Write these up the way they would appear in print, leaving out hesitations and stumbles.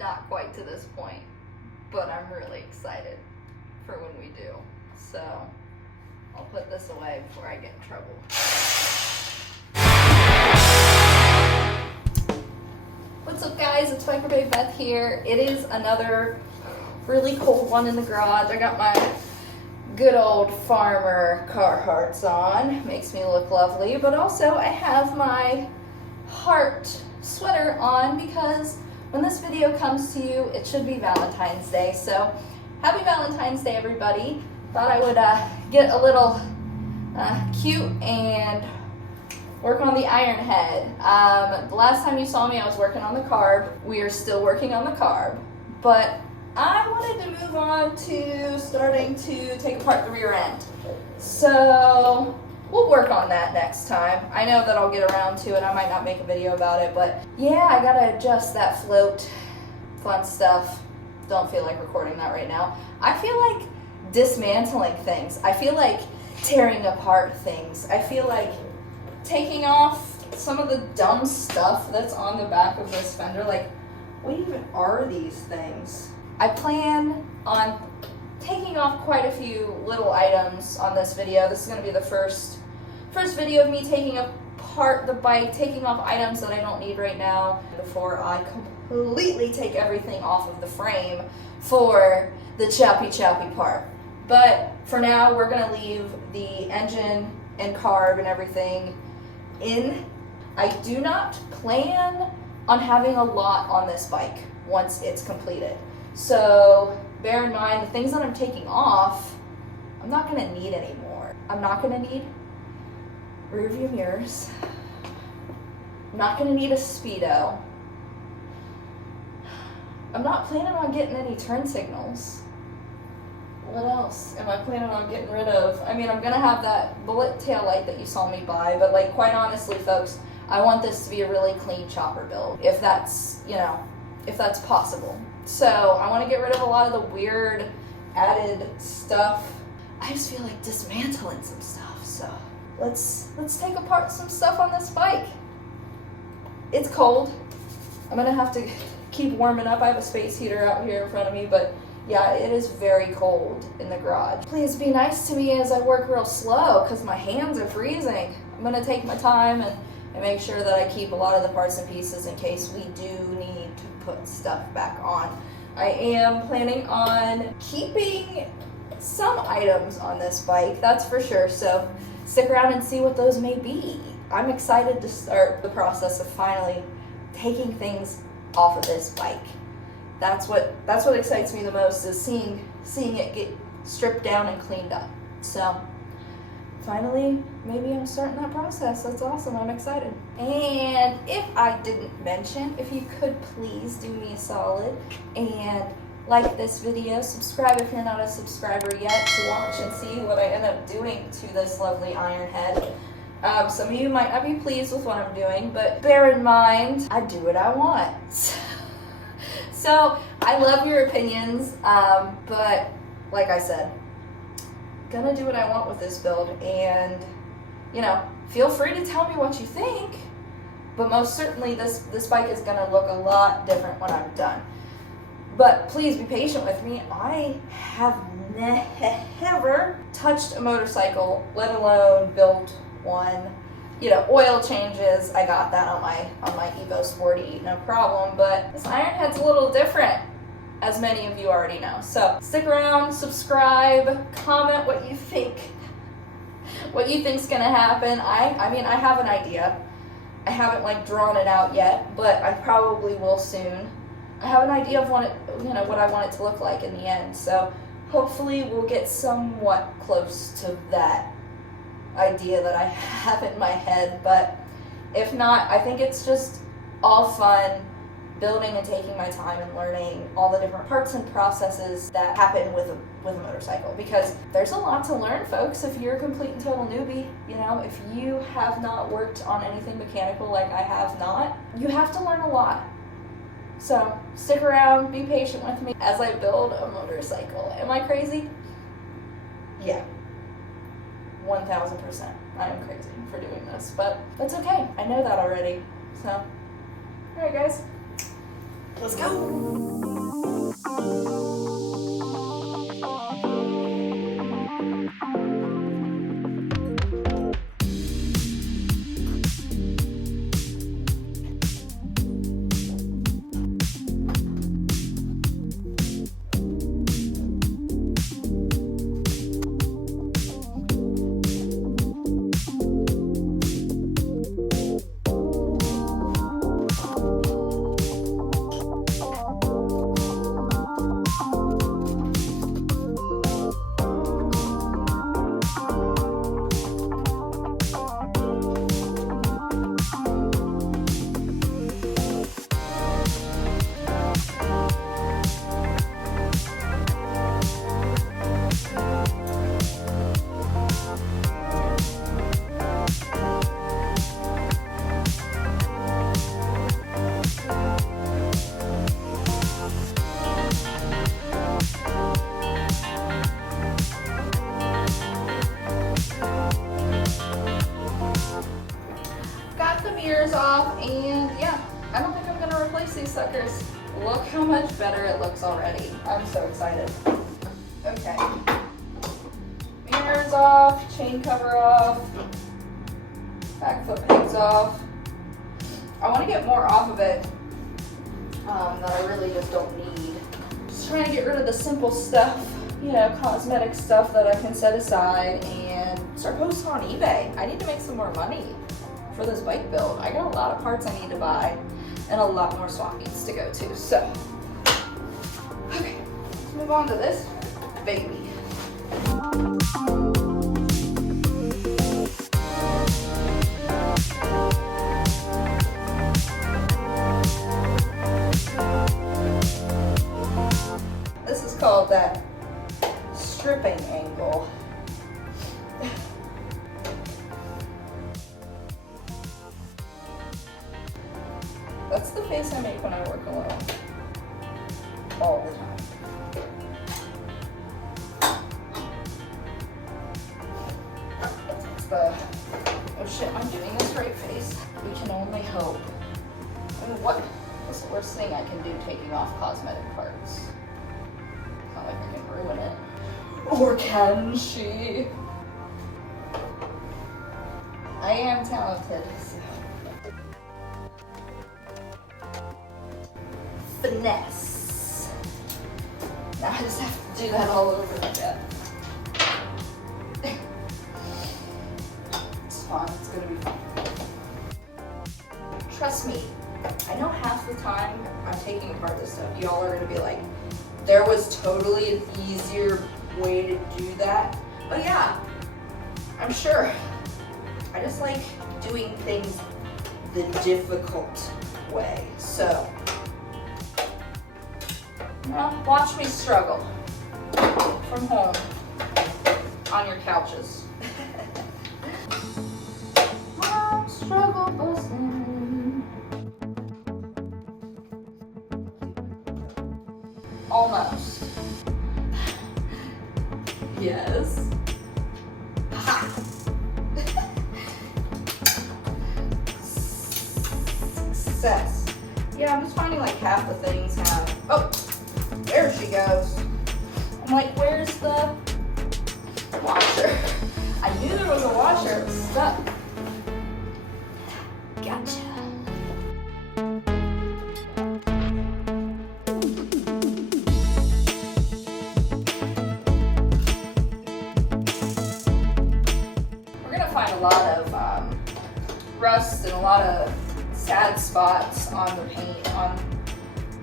not quite to this point, but I'm really excited for when we do. So I'll put this away before I get in trouble. What's up guys, it's Biker Babe Beth here. It is another really cold one in the garage. I got my good old farmer Carhartts on. Makes me look lovely, but also I have my heart sweater on because when this video comes to you, it should be Valentine's Day. So happy Valentine's Day, everybody. Thought I would get a little cute and work on the Ironhead. The last time you saw me, I was working on the carb. We are still working on the carb, but I wanted to move on to starting to take apart the rear end. So we'll work on that next time. I know that I'll get around to it. I might not make a video about it, but yeah, I gotta adjust that float. Fun stuff. Don't feel like recording that right now. I feel like dismantling things. I feel like tearing apart things. I feel like taking off some of the dumb stuff that's on the back of this fender. Like, what even are these things? I plan on taking off quite a few little items on this video. This is going to be the first video of me taking apart the bike, taking off items that I don't need right now before I completely take everything off of the frame for the choppy part. But for now, we're going to leave the engine and carb and everything in. I do not plan on having a lot on this bike once it's completed. So bear in mind, the things that I'm taking off, I'm not going to need anymore. I'm not going to need rear view mirrors. I'm not going to need a Speedo. I'm not planning on getting any turn signals. What else am I planning on getting rid of? I mean, I'm going to have that bullet tail light that you saw me buy, but like, quite honestly, folks, I want this to be a really clean chopper build, if that's, you know, if that's possible. So I want to get rid of a lot of the weird added stuff. I just feel like dismantling some stuff. So let's take apart some stuff on this bike. It's cold. I'm going to have to keep warming up. I have a space heater out here in front of me, but yeah, it is very cold in the garage. Please be nice to me as I work real slow because my hands are freezing. I'm going to take my time and make sure that I keep a lot of the parts and pieces in case we do need to put stuff back on. I am planning on keeping some items on this bike, that's for sure, so stick around and see what those may be. I'm excited to start the process of finally taking things off of this bike. That's what excites me the most, is seeing it get stripped down and cleaned up. So finally, maybe I'm starting that process. That's awesome. I'm excited. And if I didn't mention, if you could please do me a solid and like this video, subscribe if you're not a subscriber yet to watch and see what I end up doing to this lovely Ironhead. Some of you might not be pleased with what I'm doing, but bear in mind, I do what I want. So I love your opinions, but like I said, gonna do what I want with this build, and you know, feel free to tell me what you think, but most certainly this bike is gonna look a lot different when I'm done. But please be patient with me. I have never touched a motorcycle, let alone built one. You know, oil changes, I got that on my Evo Sporty, no problem, but this Ironhead's a little different, as many of you already know. So stick around, subscribe, comment what you think's gonna happen. I mean, I have an idea. I haven't like drawn it out yet, but I probably will soon. I have an idea of what I want it to look like in the end. So hopefully we'll get somewhat close to that idea that I have in my head, but if not, I think it's just all fun building and taking my time and learning all the different parts and processes that happen with a motorcycle, because there's a lot to learn, folks. If you're a complete and total newbie, you know, if you have not worked on anything mechanical like I have not, you have to learn a lot. So stick around, be patient with me as I build a motorcycle. Am I crazy? Yeah. 1000%. I am crazy for doing this, but that's okay. I know that already. So, alright guys. Let's go. Off, and yeah, I don't think I'm gonna replace these suckers. Look how much better it looks already. I'm so excited. Okay, mirrors off, chain cover off, back foot pegs off. I want to get more off of it that I really just don't need. Just trying to get rid of the simple stuff, you know, cosmetic stuff that I can set aside and start posting on eBay. I need to make some more money for this bike build. I got a lot of parts I need to buy and a lot more swap meets to go to. So, okay, let's move on to this baby. This is called that stripping angle. That's the face I make when I work alone. All the time. It's the, oh shit, I'm doing a straight face. We can only hope. I mean, what's the worst thing I can do taking off cosmetic parts? It's not like I can ruin it. Or can she? I am talented, so. Finesse. Now I just have to do that all over again. It's fun, it's gonna be fun. Trust me, I know half the time I'm taking apart this stuff, y'all are gonna be like, there was totally an easier way to do that. But yeah, I'm sure. I just like doing things the difficult way, so. Well, watch me struggle from home on your couches. Mom, struggle bustin'. Almost. Yes. Ha! Success. Yeah, I'm just finding like half the things have. Oh! There she goes. I'm like, where's the washer? I knew there was a washer, it was stuck. Gotcha. We're gonna find a lot of rust and a lot of sad spots on the paint, on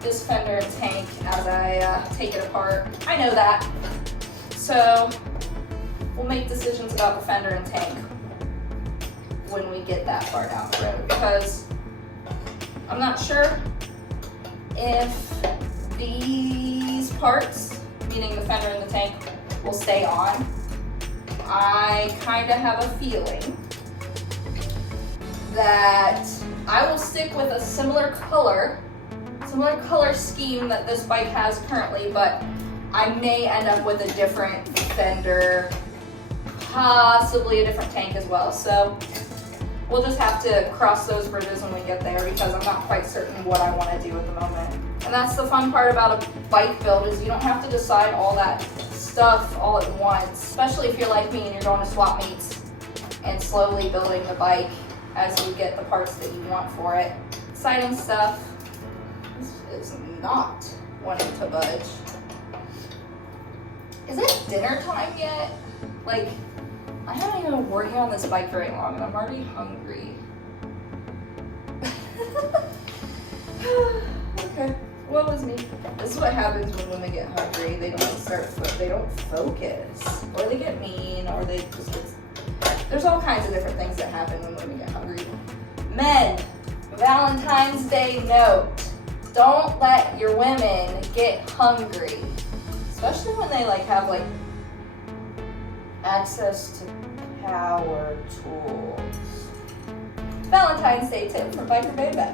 this fender and tank as I take it apart. I know that. So we'll make decisions about the fender and tank when we get that far down the road, because I'm not sure if these parts, meaning the fender and the tank, will stay on. I kind of have a feeling that I will stick with a similar color scheme that this bike has currently, but I may end up with a different fender, possibly a different tank as well. So we'll just have to cross those bridges when we get there, because I'm not quite certain what I want to do at the moment. And And that's the fun part about a bike build, is you don't have to decide all that stuff all at once, especially if you're like me and you're going to swap meets and slowly building the bike as you get the parts that you want for it. Exciting stuff. This is not wanting to budge. Is it dinner time yet? Like, I haven't even been working on this bike very long and I'm already hungry. Okay, what was me? This is what happens when women get hungry. They don't focus, or they get mean, or they just get, there's all kinds of different things that happen when women get hungry. Men, Valentine's Day note: don't let your women get hungry, especially when they like have like access to power tools. Valentine's Day tip from Biker Baby.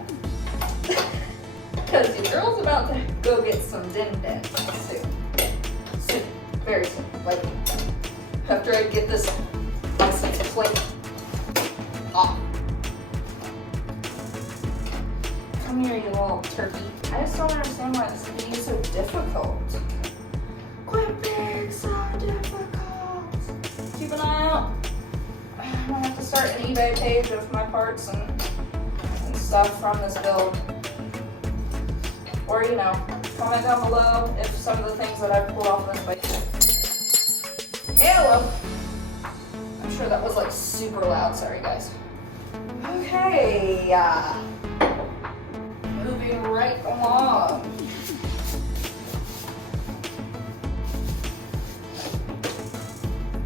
Because your girl's about to go get some din-din soon. Soon. Very soon. Like, after I get this license plate off. Come here, you little turkey. I just don't understand why this video is so difficult. Quit being so difficult. Keep an eye out. I'm gonna have to start an eBay page of my parts and stuff from this build. Or, you know, comment down below if some of the things that I've pulled off this bike. Hello! I'm sure that was like super loud, sorry guys. Okay, moving right along.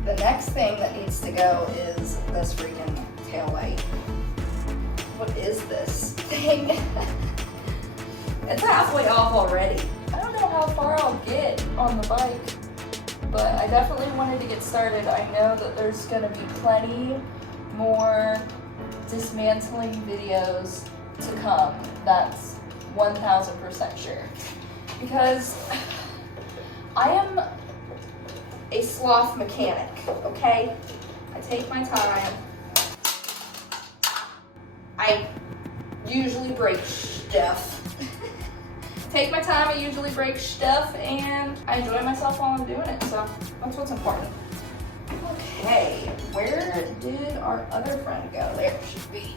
The next thing that needs to go is this freaking tail light. What is this thing? It's halfway off already. I don't know how far I'll get on the bike, but I definitely wanted to get started. I know that there's gonna be plenty more dismantling videos to come. That's 1000% sure. Because I am a sloth mechanic, okay? I take my time. I usually break stuff. Take my time, I usually break stuff, and I enjoy myself while I'm doing it, so that's what's important. Okay, where did our other friend go? There she should be.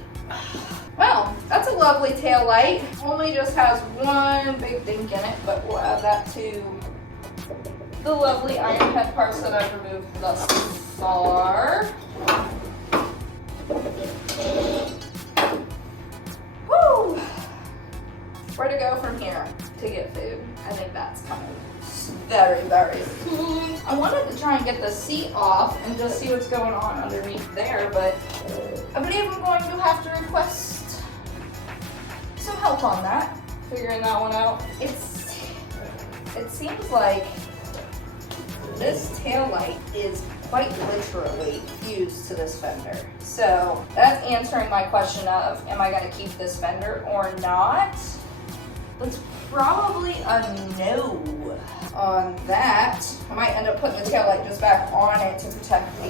Well, that's a lovely tail light. Only just has one big dink in it, but we'll add that to the lovely Ironhead parts that I've removed thus far. Woo! Where to go from here to get food? I think that's coming very, very soon. I wanted to try and get the seat off and just see what's going on underneath there, but I believe I'm going to have to request some help on that, figuring that one out. It seems like this tail light is quite literally fused to this fender. So that's answering my question of, am I gonna keep this fender or not? That's probably a no on that. I might end up putting the tail light just back on it to protect the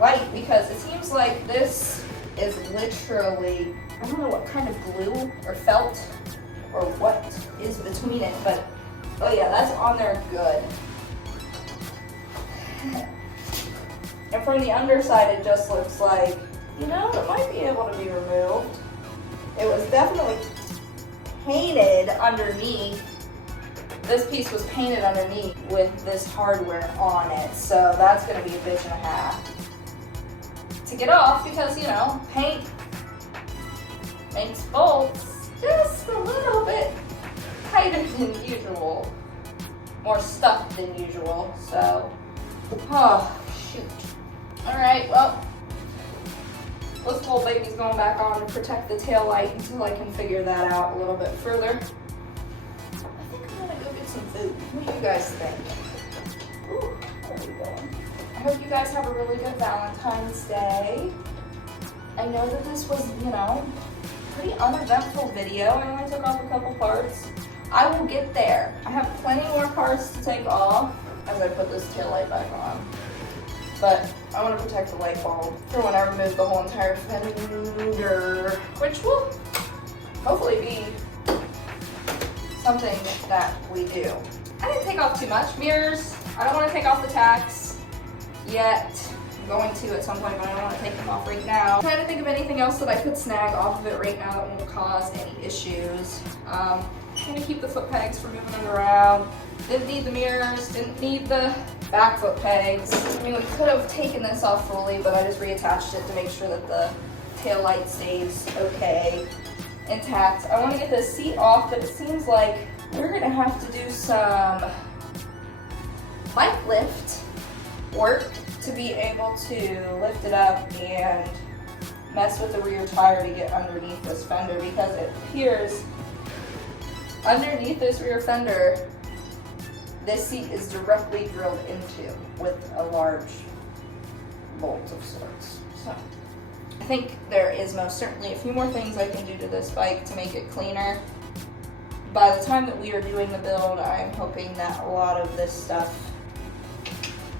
light, because it seems like this is literally, I don't know what kind of glue or felt or what is between it, but oh yeah, that's on there good. And from the underside, it just looks like, you know, it might be able to be removed. It was definitely painted underneath. This piece was painted underneath with this hardware on it, so that's going to be a bitch and a half to get off, because, you know, paint makes bolts just a little bit tighter than usual, more stuck than usual, so, oh, shoot. Alright, well, this whole baby's going back on to protect the tail light until I can figure that out a little bit further. I think I'm gonna go get some food. What do you guys think? Ooh, where are we going? I hope you guys have a really good Valentine's Day. I know that this was, you know, pretty uneventful video. I only took off a couple parts. I will get there. I have plenty more parts to take off as I put this tail light back on. But I want to protect the light bulb for when I remove the whole entire fender, which will hopefully be something that we do. I didn't take off too much. Mirrors, I don't want to take off the tacks yet. I'm going to at some point, but I don't want to take them off right now. I'm trying to think of anything else that I could snag off of it right now that won't cause any issues. I'm going to keep the foot pegs for moving it around. Didn't need the mirrors, didn't need the back foot pegs. I mean, we could have taken this off fully, but I just reattached it to make sure that the tail light stays okay, intact. I want to get this seat off, but it seems like we're going to have to do some bike lift work to be able to lift it up and mess with the rear tire to get underneath this fender, because it appears underneath this rear fender this seat is directly drilled into with a large bolt of sorts. So I think there is most certainly a few more things I can do to this bike to make it cleaner. By the time that we are doing the build, I'm hoping that a lot of this stuff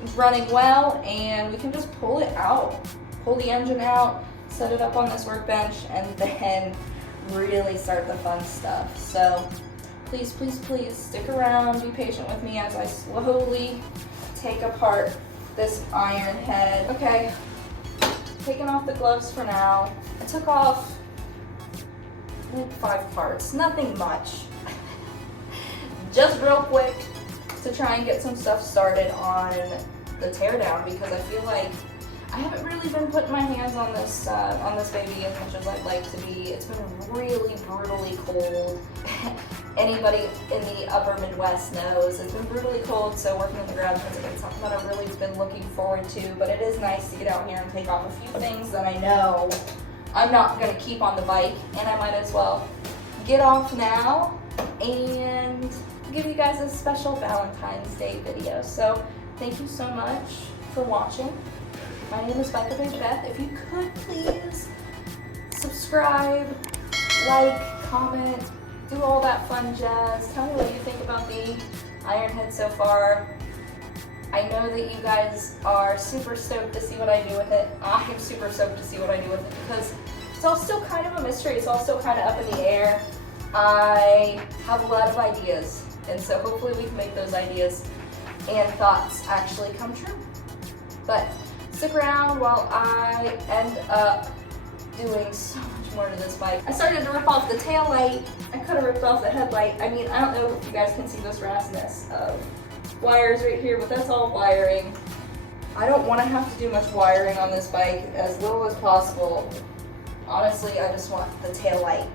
is running well and we can just pull it out, pull the engine out, set it up on this workbench, and then really start the fun stuff. So please, please, please stick around, be patient with me as I slowly take apart this iron head. Okay, taking off the gloves for now. I took off like 5 parts, nothing much. Just real quick to try and get some stuff started on the teardown, because I feel like I haven't really been putting my hands on this baby as much as I'd like to be. It's been really brutally cold. Anybody in the upper Midwest knows it's been brutally cold, so working in the garage has been something that I've really been looking forward to, but it is nice to get out here and take off a few things that I know I'm not going to keep on the bike, and I might as well get off now and give you guys a special Valentine's Day video. So thank you so much for watching. My name is Biker Baby Beth. If you could please subscribe, like, comment, do all that fun jazz. Tell me what you think about the Ironhead so far. I know that you guys are super stoked to see what I do with it. I am super stoked to see what I do with it because it's all still kind of a mystery. It's all still kind of up in the air. I have a lot of ideas, and so hopefully we can make those ideas and thoughts actually come true. But stick around while I end up doing so much more to this bike. I started to rip off the tail light. I could have ripped off the headlight. I mean, I don't know if you guys can see this rassness of wires right here, but that's all wiring. I don't want to have to do much wiring on this bike, as little as possible. Honestly, I just want the tail light,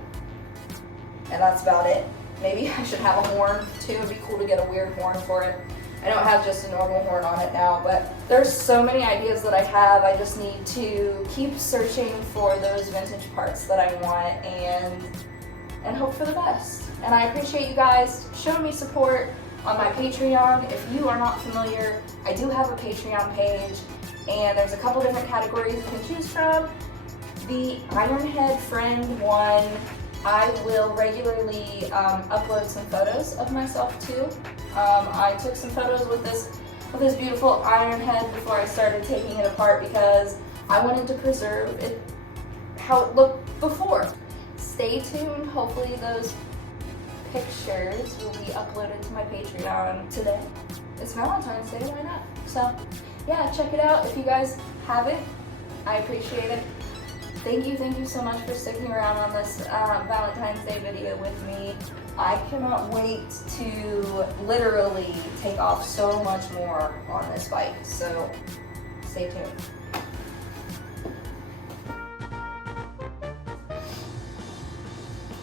and that's about it. Maybe I should have a horn too. It'd be cool to get a weird horn for it. I don't have just a normal horn on it now, but there's so many ideas that I have. I just need to keep searching for those vintage parts that I want and hope for the best. And I appreciate you guys showing me support on my Patreon. If you are not familiar, I do have a Patreon page, and there's a couple different categories you can choose from. The Ironhead Friend one, I will regularly upload some photos of myself too. I took some photos with this beautiful Ironhead before I started taking it apart because I wanted to preserve it how it looked before. Stay tuned. Hopefully those pictures will be uploaded to my Patreon today. It's Valentine's Day, why not? So yeah, check it out if you guys have it. I appreciate it. Thank you so much for sticking around on this Valentine's Day video with me. I cannot wait to literally take off so much more on this bike, so stay tuned.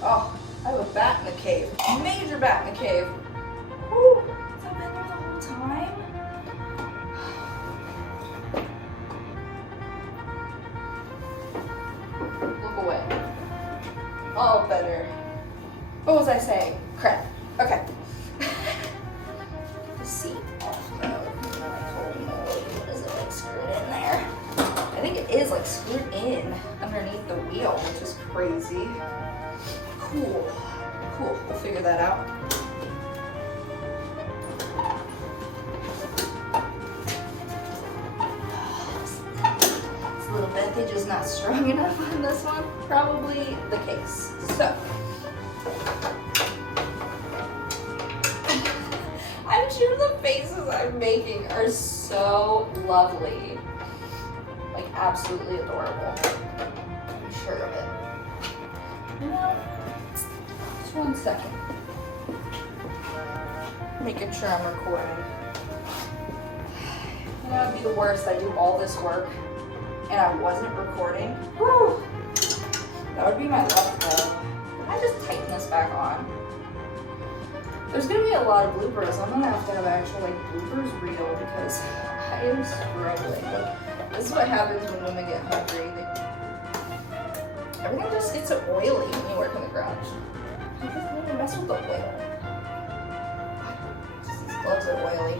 Oh, I have a bat in the cave. Major bat in the cave. Whew, has that been there the whole time? Look away. All better. What was I saying? Crap. Okay. The seat off though. Holy moly, what is it, like screwed in there? I think it is like screwed in underneath the wheel, which is crazy. Cool. Cool. We'll figure that out. This little vintage is not strong enough on this one. Probably the case. So The faces I'm making are so lovely. Like, absolutely adorable. I'm sure of it. Now, just 1 second. Making sure I'm recording. You know, it'd be the worst. I do all this work and I wasn't recording. Whew. That would be my luck though. Can I just tighten this back on? There's gonna be a lot of bloopers. I'm gonna have to have actual like bloopers reel because I am struggling. Like, this is what happens when women get hungry. Everything just gets oily when you work in the garage. You just need to mess with the oil. These gloves are oily.